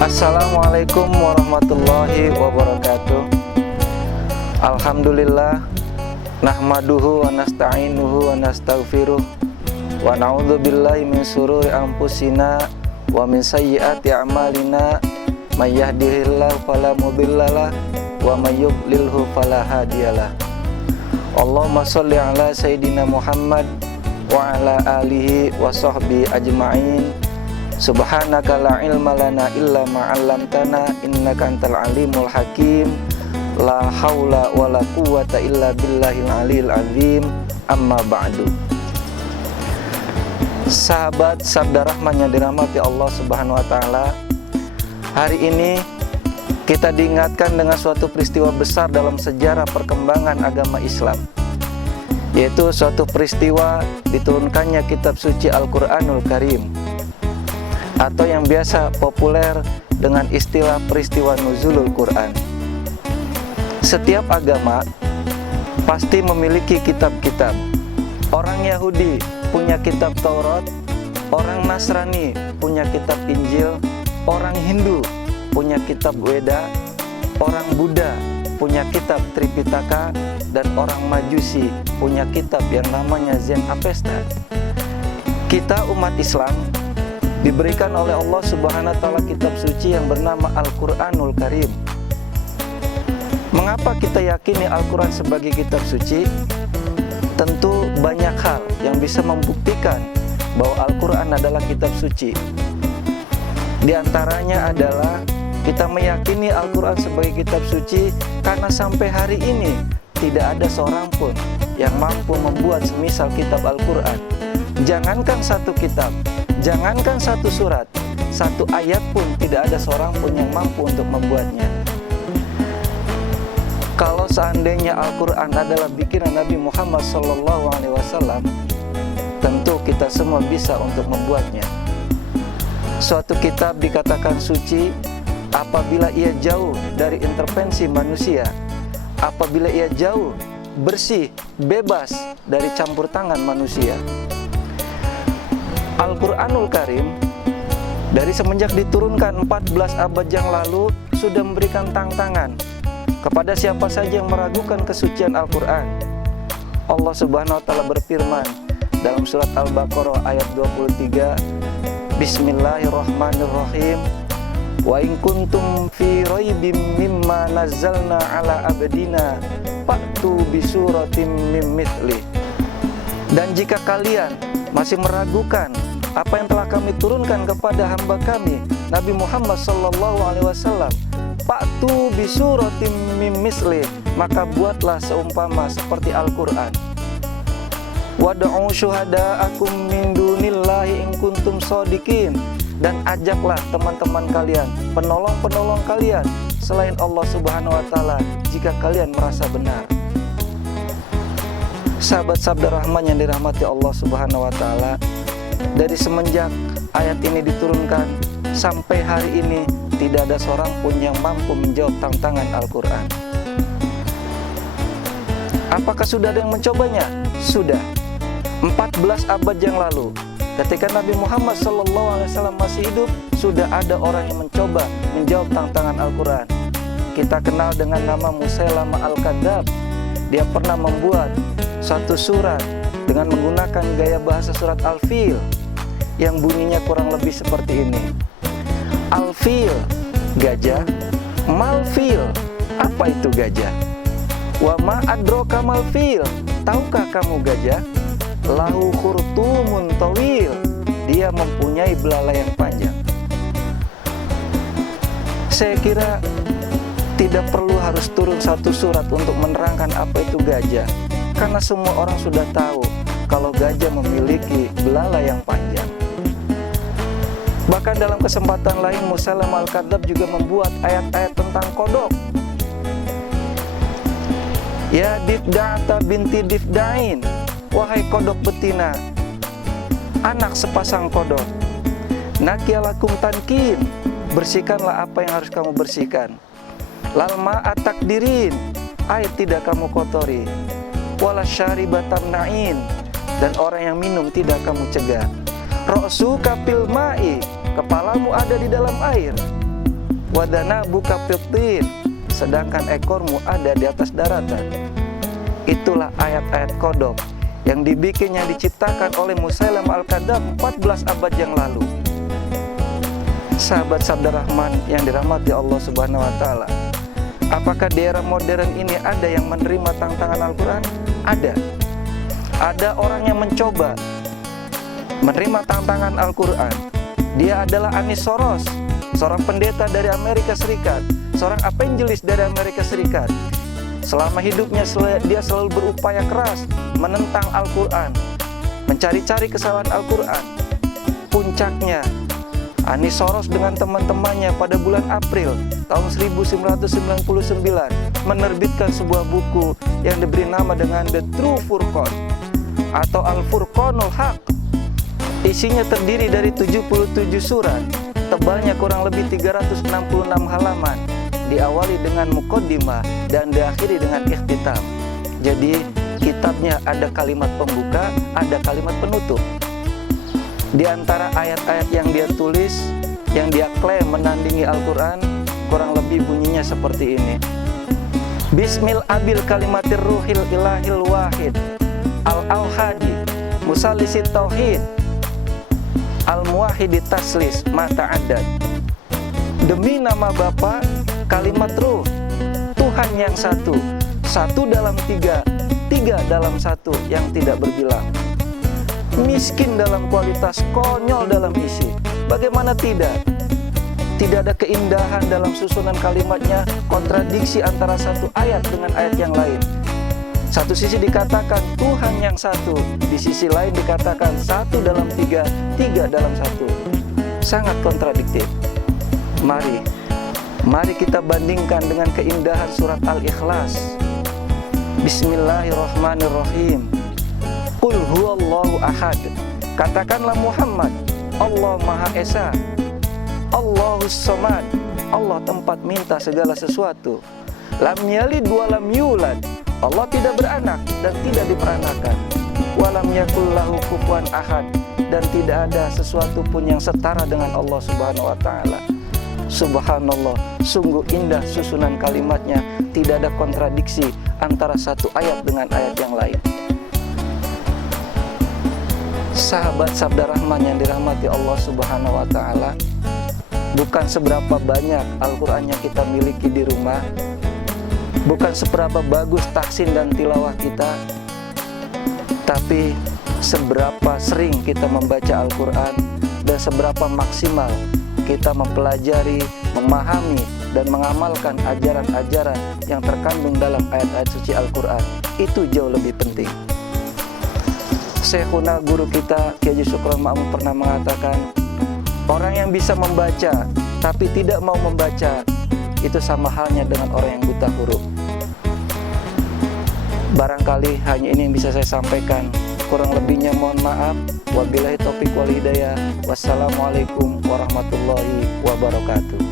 Assalamualaikum warahmatullahi wabarakatuh. Alhamdulillah, nahmaduhu wa nasta'inuhu wa nastaghfiruh wa na'udzu billahi min syururi anfusina wa min sayyiati a'malina, may yahdihillahu fala mudhillalah wa may yudlilhu fala hadiyalah. Allahumma shalli ala sayidina Muhammad wa ala alihi wa sahbihi ajma'in. Subhanaka la ilma lana illa ma 'allamtana innaka antal alimul hakim. La haula wala quwwata illa billahil aliyil azim. Amma ba'du. Sahabat Sabda Rahman yang dirahmati Allah Subhanahu wa taala, hari ini kita diingatkan dengan suatu peristiwa besar dalam sejarah perkembangan agama Islam, yaitu suatu peristiwa diturunkannya kitab suci Al-Quranul Karim, atau yang biasa populer dengan istilah peristiwa nuzulul Quran. Setiap agama pasti memiliki kitab-kitab. Orang Yahudi punya kitab Taurat, orang Nasrani punya kitab Injil, orang Hindu punya kitab Weda, orang Buddha punya kitab Tripitaka, dan orang Majusi punya kitab yang namanya Zen Avesta. Kita umat Islam diberikan oleh Allah Subhanahu wa taala kitab suci yang bernama Al-Quranul Karim. Mengapa kita yakini Al-Quran sebagai kitab suci? Tentu banyak hal yang bisa membuktikan bahwa Al-Quran adalah kitab suci. Di antaranya adalah kita meyakini Al-Quran sebagai kitab suci karena sampai hari ini tidak ada seorang pun yang mampu membuat semisal kitab Al-Quran. Jangankan satu kitab, jangankan satu surat, satu ayat pun tidak ada seorang pun yang mampu untuk membuatnya. Kalau seandainya Al-Quran adalah bikinan Nabi Muhammad SAW, tentu kita semua bisa untuk membuatnya. Suatu kitab dikatakan suci apabila ia jauh dari intervensi manusia, apabila ia jauh, bersih, bebas dari campur tangan manusia. Al-Quranul Karim dari semenjak diturunkan 14 abad yang lalu sudah memberikan tantangan kepada siapa saja yang meragukan kesucian Al-Quran. Allah Subhanahu wa taala berfirman dalam surat Al-Baqarah ayat 23, Bismillahirrahmanirrahim. Wa in kuntum fi raibim mimma nazzalna ala abdina fa'tu bi suratim mim mithli. Dan jika kalian masih meragukan apa yang telah kami turunkan kepada hamba kami Nabi Muhammad SAW, fa'tu bi suratim mim mithli, maka buatlah seumpama seperti Al-Quran. Wad'u syuhada'akum min dunillahi in kuntum shadiqin, dan ajaklah teman-teman kalian, penolong-penolong kalian selain Allah Subhanahu wa taala jika kalian merasa benar. Sahabat Sabda Rahman yang dirahmati Allah Subhanahu wa taala, dari semenjak ayat ini diturunkan sampai hari ini tidak ada seorang pun yang mampu menjawab tantangan Al-Quran. Apakah sudah ada yang mencobanya? Sudah. 14 abad yang lalu, ketika Nabi Muhammad SAW masih hidup, sudah ada orang yang mencoba menjawab tantangan Al-Quran. Kita kenal dengan nama Musailama Al-Kadzab. Dia pernah membuat satu surat dengan menggunakan gaya bahasa surat Al-Fil yang bunyinya kurang lebih seperti ini. Al-Fil, gajah. Mal-Fil, apa itu gajah? Wa ma adroka mal-Fil, tahukah kamu gajah? Lahu khurtumun tawil, dia mempunyai belalai yang panjang. Saya kira tidak perlu harus turun satu surat untuk menerangkan apa itu gajah, karena semua orang sudah tahu kalau gajah memiliki belalai yang panjang. Bahkan dalam kesempatan lain Musailama Al-Kadzab juga membuat ayat-ayat tentang kodok. Ya Difda'ata binti Difda'in, wahai kodok betina, anak sepasang kodok. Nakialakum tankin, bersihkanlah apa yang harus kamu bersihkan. Lalma atakdirin, air tidak kamu kotori. Wala syaribatam na'in, dan orang yang minum tidak kamu cegah. Ra'su kapil ma'i, kepalamu ada di dalam air. Wadanabuka fitin, sedangkan ekormu ada di atas daratan. Itulah ayat-ayat kodok yang dibikin, yang diciptakan oleh Musailam Al-Kadzdzab 14 abad yang lalu. Sahabat Sabda Rahman yang dirahmati Allah Subhanahu wa Ta'ala, apakah di era modern ini ada yang menerima tantangan Al-Quran? Ada. Ada orang yang mencoba menerima tantangan Al-Quran. Dia adalah Anis Soros, seorang pendeta dari Amerika Serikat, seorang evangelis dari Amerika Serikat. Selama hidupnya dia selalu berupaya keras menentang Al-Quran, mencari-cari kesalahan Al-Quran. Puncaknya, Anis Soros dengan teman-temannya pada bulan April tahun 1999 menerbitkan sebuah buku yang diberi nama dengan The True Furqan atau Al-Furqanul Haq. Isinya terdiri dari 77 surat, tebalnya kurang lebih 366 halaman, diawali dengan muqaddimah dan diakhiri dengan ikhtitam. Jadi kitabnya ada kalimat pembuka, ada kalimat penutup. Di antara ayat-ayat yang dia tulis, yang dia klaim menandingi Al-Quran, kurang lebih bunyinya seperti ini. Bismil abil kalimatir ruhil ilahil wahid al-auhadi musalisit tauhid al-muwahidi taslis mata adat. Demi nama Bapa, kalimat ruh, Tuhan yang satu, satu dalam tiga, tiga dalam satu yang tidak berbilang. Miskin dalam kualitas, konyol dalam isi. Bagaimana tidak? Tidak ada keindahan dalam susunan kalimatnya, kontradiksi antara satu ayat dengan ayat yang lain. Satu sisi dikatakan Tuhan yang satu, di sisi lain dikatakan satu dalam tiga, tiga dalam satu. Sangat kontradiktif. Mari kita bandingkan dengan keindahan surat Al-Ikhlas. Bismillahirrahmanirrahim. Qul huwallahu ahad. Katakanlah Muhammad, Allah Maha Esa. Allahus Samad, Allah tempat minta segala sesuatu. Lam yalid wa lam yulad, Allah tidak beranak dan tidak diperanakan. Walam yakul lahu kufuwan ahad, dan tidak ada sesuatu pun yang setara dengan Allah Subhanahu wa Ta'ala. Subhanallah, sungguh indah susunan kalimatnya, tidak ada kontradiksi antara satu ayat dengan ayat yang lain. Sahabat Sabda Rahman yang dirahmati Allah Subhanahu wa Ta'ala, bukan seberapa banyak Al-Quran yang kita miliki di rumah, bukan seberapa bagus tahsin dan tilawah kita, tapi seberapa sering kita membaca Al-Quran dan seberapa maksimal kita mempelajari, memahami, dan mengamalkan ajaran-ajaran yang terkandung dalam ayat-ayat suci Al-Quran. Itu jauh lebih penting. Syekhuna, guru kita, Kiai Haji Syukron Ma'mun, pernah mengatakan, orang yang bisa membaca tapi tidak mau membaca, itu sama halnya dengan orang yang buta huruf. Barangkali hanya ini yang bisa saya sampaikan. Kurang lebihnya mohon maaf. Wabillahi taufiq wal hidayah. Wassalamualaikum warahmatullahi wabarakatuh.